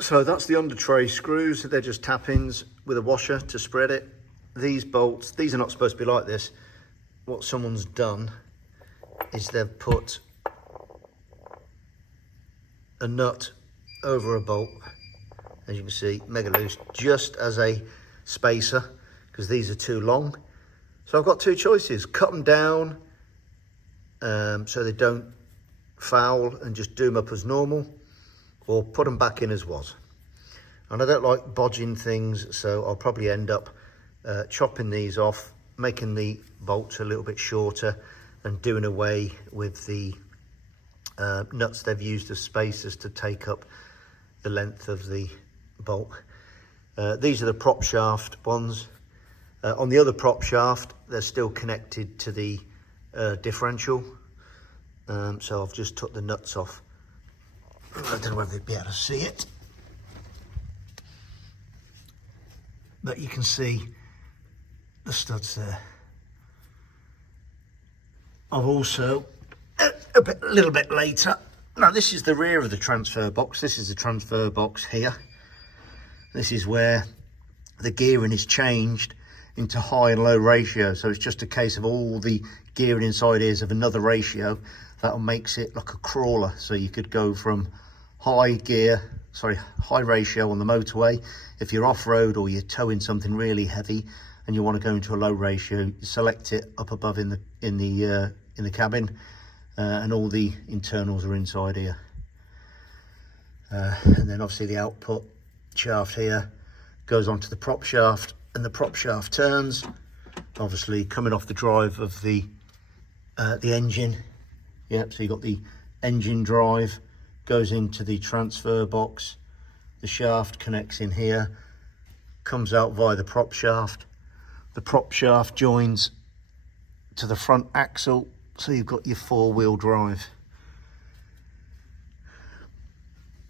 So that's the under tray screws. They're just tap-ins with a washer to spread it. These bolts, these are not supposed to be like this. What someone's done is they've put a nut over a bolt, as you can see, mega loose, just as a spacer, because these are too long. So I've got two choices: cut them down so they don't foul and just do them up as normal, or put them back in as was. And I don't like bodging things, so I'll probably end up chopping these off, making the bolts a little bit shorter and doing away with the nuts they've used as spacers to take up the length of the bolt. These are the prop shaft ones. On the other prop shaft, they're still connected to the differential. So I've just took the nuts off. I don't know whether you'd be able to see it, but you can see the studs there. I've also, a little bit later, now this is the rear of the transfer box. This is the transfer box here. This is where the gearing is changed into high and low ratio. So it's just a case of all the gearing inside is of another ratio. That makes it like a crawler. So you could go from high ratio on the motorway. If you're off-road or you're towing something really heavy and you want to go into a low ratio, you select it up above in the cabin, and all the internals are inside here. And then obviously the output shaft here goes onto the prop shaft, and the prop shaft turns, obviously coming off the drive of the engine. Yep, so you've got the engine drive, goes into the transfer box, the shaft connects in here, comes out via the prop shaft. The prop shaft joins to the front axle, so you've got your four-wheel drive.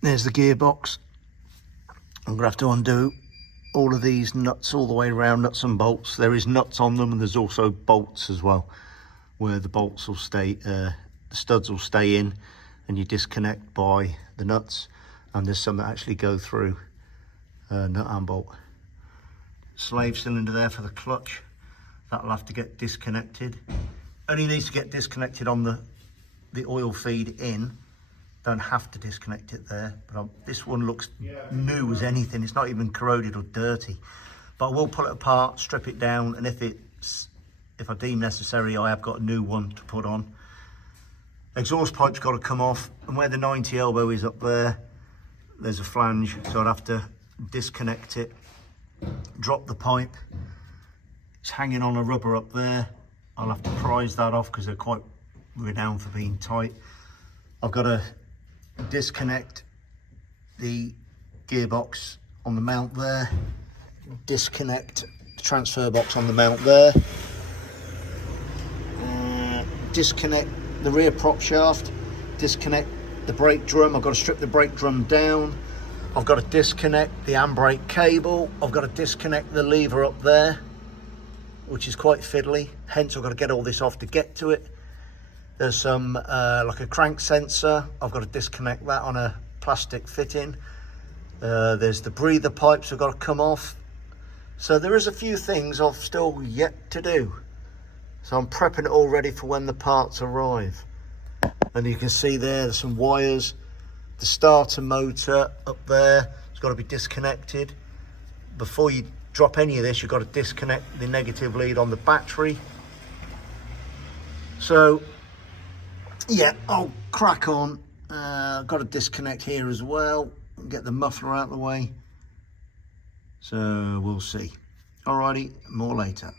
There's the gearbox. I'm gonna have to undo all of these nuts all the way around, nuts and bolts. There is nuts on them, and there's also bolts as well, where the bolts will stay, the studs will stay in, and you disconnect by the nuts, and there's some that actually go through nut and bolt. Slave cylinder there for the clutch. That'll have to get disconnected. Only needs to get disconnected on the oil feed in. Don't have to disconnect it there, but this one looks new as anything. It's not even corroded or dirty, but I will pull it apart, strip it down, and if I deem necessary, I have got a new one to put on. Exhaust pipe's got to come off, and where the 90 elbow is up there, there's a flange, so I'd have to disconnect it, drop the pipe. It's hanging on a rubber up there. I'll have to prise that off because they're quite renowned for being tight. I've got to disconnect the gearbox on the mount there, disconnect the transfer box on the mount there, disconnect the rear prop shaft, disconnect the brake drum. I've got to strip the brake drum down. I've got to disconnect the handbrake cable. I've got to disconnect the lever up there, which is quite fiddly. Hence, I've got to get all this off to get to it. There's some, like a crank sensor. I've got to disconnect that on a plastic fitting. There's the breather pipes I've got to come off. So there is a few things I've still yet to do. So I'm prepping it all ready for when the parts arrive. And you can see there's some wires. The starter motor up there has got to be disconnected. Before you drop any of this, you've got to disconnect the negative lead on the battery. So yeah, I'll crack on. Got to disconnect here as well, get the muffler out of the way. So we'll see. Alrighty, more later.